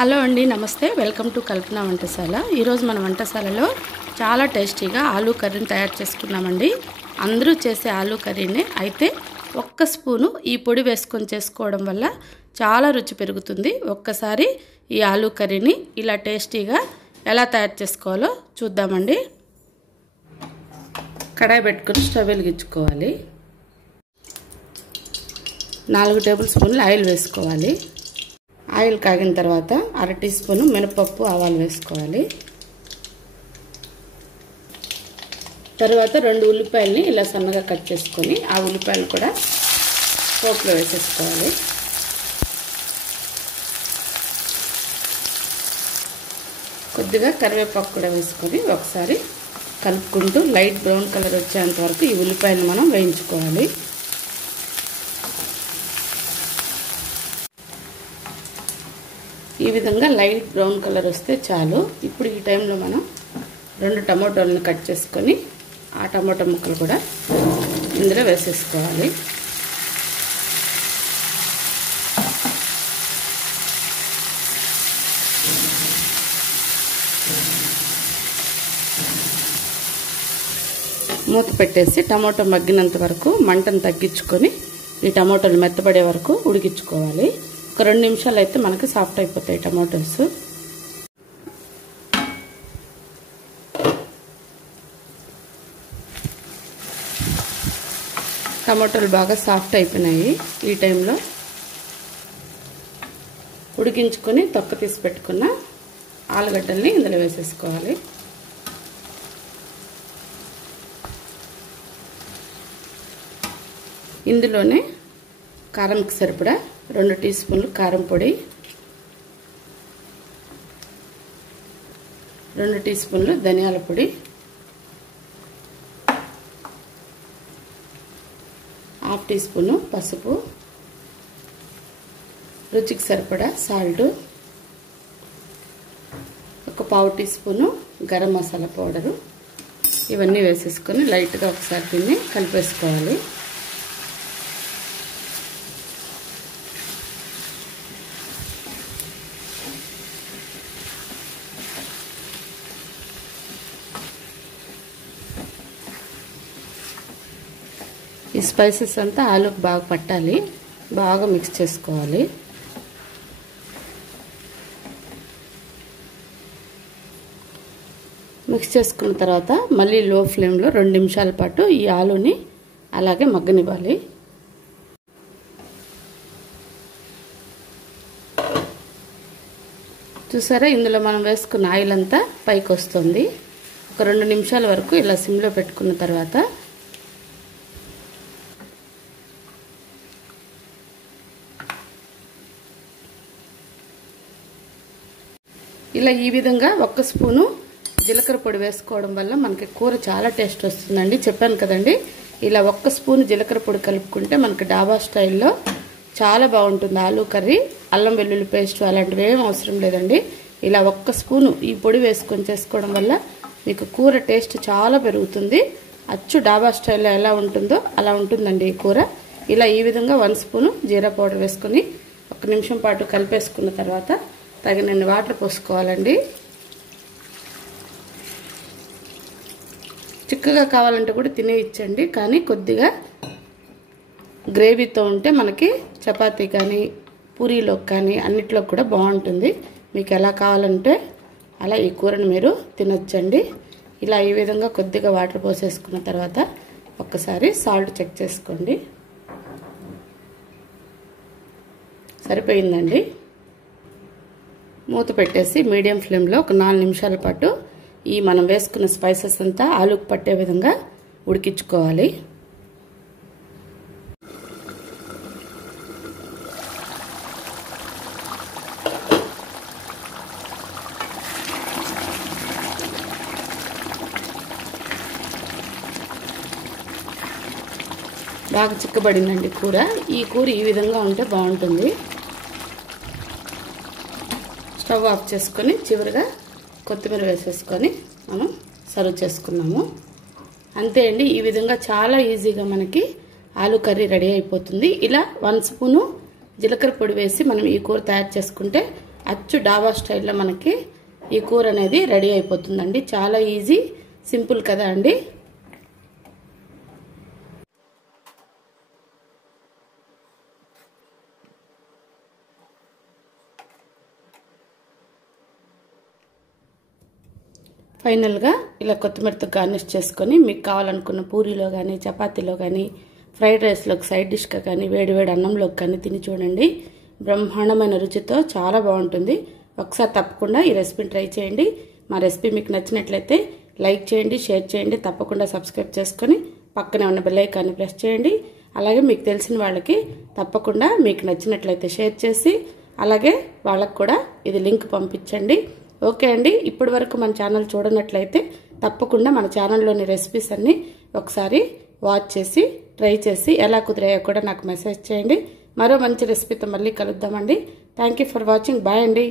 Hello అండి, నమస్తే. Welcome to కల్పన వంటశాల. ఈరోజు మన వంటశాలలో చాలా టేస్టీగా ఆలూ కర్రీని తయారు చేసుకున్నామండి. అందరూ చేసే ఆలూ కర్రీని అయితే ఒక్క స్పూను ఈ పొడి వేసుకొని చేసుకోవడం వల్ల చాలా రుచి పెరుగుతుంది. ఒక్కసారి ఈ ఆలూ కర్రీని ఇలా టేస్టీగా ఎలా తయారు చేసుకోవాలో చూద్దామండి. కడాయి పెట్టుకొని స్టవ్ వెలిగించుకోవాలి. 4 టేబుల్ స్పూన్లు ఆయిల్ వేసుకోవాలి. ఆయిల్ కాగిన తర్వాత 1/2 టీ స్పూన్ మినపప్పు, ఆవాలు వేసుకోవాలి. తర్వాత 2 ఉల్లిపాయలని ఇలా సన్నగా కట్ చేసుకొని ఆ ఉల్లిపాయలు కూడా పోపులో వేసేసుకోవాలి. కొద్దిగా కరివేపాకు కూడా వేసుకొని ఒకసారి కలుపుకుంటూ లైట్ బ్రౌన్ కలర్ వచ్చేంత వరకు ఈ ఉల్లిపాయలు మనం వేయించుకోవాలి. ఈ విధంగా లైట్ బ్రౌన్ కలర్ వస్తే చాలు. ఇప్పుడు ఈ టైంలో మనం 2 టమాటోలను కట్ చేసుకొని ఆ టమాటో ముక్కలు కూడా ఇందులో వేసేసుకోవాలి. మూత పెట్టేసి టమాటో మగ్గినంత వరకు మంటను తగ్గించుకొని ఈ టమాటోలు మెత్తబడే వరకు ఉడికించుకోవాలి. ఒక 2 నిమిషాలు అయితే మనకి సాఫ్ట్ అయిపోతాయి టమాటోస్. టమాటోలు బాగా సాఫ్ట్ అయిపోయినాయి. ఈ టైంలో ఉడికించుకొని తొక్క తీసి పెట్టుకున్న ఆలుగడ్డల్ని ఇందులో వేసేసుకోవాలి. ఇందులోనే కారంకి సరిపడా 2 టీ స్పూన్లు కారం పొడి, 2 టీ స్పూన్లు ధనియాల పొడి, 1/2 టీ స్పూను పసుపు, రుచికి సరిపడా సాల్ట్, ఒక 1/2 teaspoon garam masala powder, ఇవన్నీ వేసేసుకొని లైట్గా ఒకసారి దీన్ని కలిపేసుకోవాలి. ఈ స్పైసెస్ అంతా ఆలూకి బాగా పట్టాలి. బాగా మిక్స్ చేసుకోవాలి. మిక్స్ చేసుకున్న తర్వాత మళ్ళీ లో ఫ్లేమ్లో 2 నిమిషాల పాటు ఈ ఆలూని అలాగే మగ్గనివ్వాలి. చూసారా, ఇందులో మనం వేసుకున్న ఆయిల్ అంతా పైకి వస్తుంది. ఒక 2 నిమిషాల వరకు ఇలా సిమ్లో పెట్టుకున్న తర్వాత ఇలా ఈ విధంగా 1 స్పూను జీలకర్ర పొడి వేసుకోవడం వల్ల మనకి కూర చాలా టేస్ట్ వస్తుందండి. చెప్పాను కదండి, ఇలా 1 స్పూను జీలకర్ర పొడి కలుపుకుంటే మనకి డాబా స్టైల్లో చాలా బాగుంటుంది ఆలూ కర్రీ. అల్లం వెల్లుల్లి పేస్ట్ అలాంటివి ఏం అవసరం లేదండి. ఇలా 1 స్పూను ఈ పొడి వేసుకొని చేసుకోవడం వల్ల మీకు కూర టేస్ట్ చాలా పెరుగుతుంది. అచ్చు డాబా స్టైల్లో ఎలా ఉంటుందో అలా ఉంటుందండి ఈ కూర. ఇలా ఈ విధంగా 1 స్పూను జీరా పౌడర్ వేసుకొని 1 నిమిషం పాటు కలిపేసుకున్న తర్వాత తగినన్ని వాటర్ పోసుకోవాలండి. చిక్కగా కావాలంటే కూడా తినేయచ్చండి, కానీ కొద్దిగా గ్రేవీతో ఉంటే మనకి చపాతీ కానీ పూరీలోకి కానీ అన్నిట్లో కూడా బాగుంటుంది. మీకు ఎలా కావాలంటే అలా ఈ కూరని మీరు తినొచ్చండి. ఇలా ఈ విధంగా కొద్దిగా వాటర్ పోసేసుకున్న తర్వాత ఒక్కసారి సాల్ట్ చెక్ చేసుకోండి. సరిపోయిందండి. మూత పెట్టేసి మీడియం ఫ్లేమ్లో ఒక 4 నిమిషాల పాటు ఈ మనం వేసుకున్న స్పైసెస్ అంతా ఆలూకు పట్టే విధంగా ఉడికించుకోవాలి. బాగా చిక్కబడిందండి కూర. ఈ కూర ఈ విధంగా ఉంటే బాగుంటుంది. స్టవ్ ఆఫ్ చేసుకొని చివరిగా కొత్తిమీర వేసేసుకొని మనం సర్వ్ చేసుకున్నాము. అంతే అండి. ఈ విధంగా చాలా ఈజీగా మనకి ఆలూ కర్రీ రెడీ అయిపోతుంది. ఇలా 1 స్పూను జీలకర్ర పొడి వేసి మనం ఈ కూర తయారు చేసుకుంటే అచ్చు డాబా స్టైల్లో మనకి ఈ కూర అనేది రెడీ అయిపోతుందండి. చాలా ఈజీ, సింపుల్ కదా అండి. ఫైనల్గా ఇలా కొత్తిమీరతో గార్నిష్ చేసుకొని మీకు కావాలనుకున్న పూరీలో కానీ, చపాతీలో కానీ, ఫ్రైడ్ రైస్లోకి సైడ్ డిష్గా కానీ, వేడివేడి అన్నంలోకి కానీ తిని చూడండి. బ్రహ్మాండమైన రుచితో చాలా బాగుంటుంది. ఒకసారి తప్పకుండా ఈ రెసిపీని ట్రై చేయండి. మా రెసిపీ మీకు నచ్చినట్లయితే లైక్ చేయండి, షేర్ చేయండి, తప్పకుండా సబ్స్క్రైబ్ చేసుకొని పక్కనే ఉన్న బెల్ ఐకాన్ని ప్రెస్ చేయండి. అలాగే మీకు తెలిసిన వాళ్ళకి తప్పకుండా మీకు నచ్చినట్లయితే షేర్ చేసి అలాగే వాళ్ళకు కూడా ఇది లింక్ పంపించండి. ఓకే అండి. ఇప్పటి వరకు మన ఛానల్ చూడనట్లయితే తప్పకుండా మన ఛానల్లోని రెసిపీస్ అన్నీ ఒకసారి వాచ్ చేసి ట్రై చేసి ఎలా కుదిరాయో కూడా నాకు మెసేజ్ చేయండి. మరో మంచి రెసిపీతో మళ్ళీ కలుద్దామండి. Thank you for watching. Bye అండి.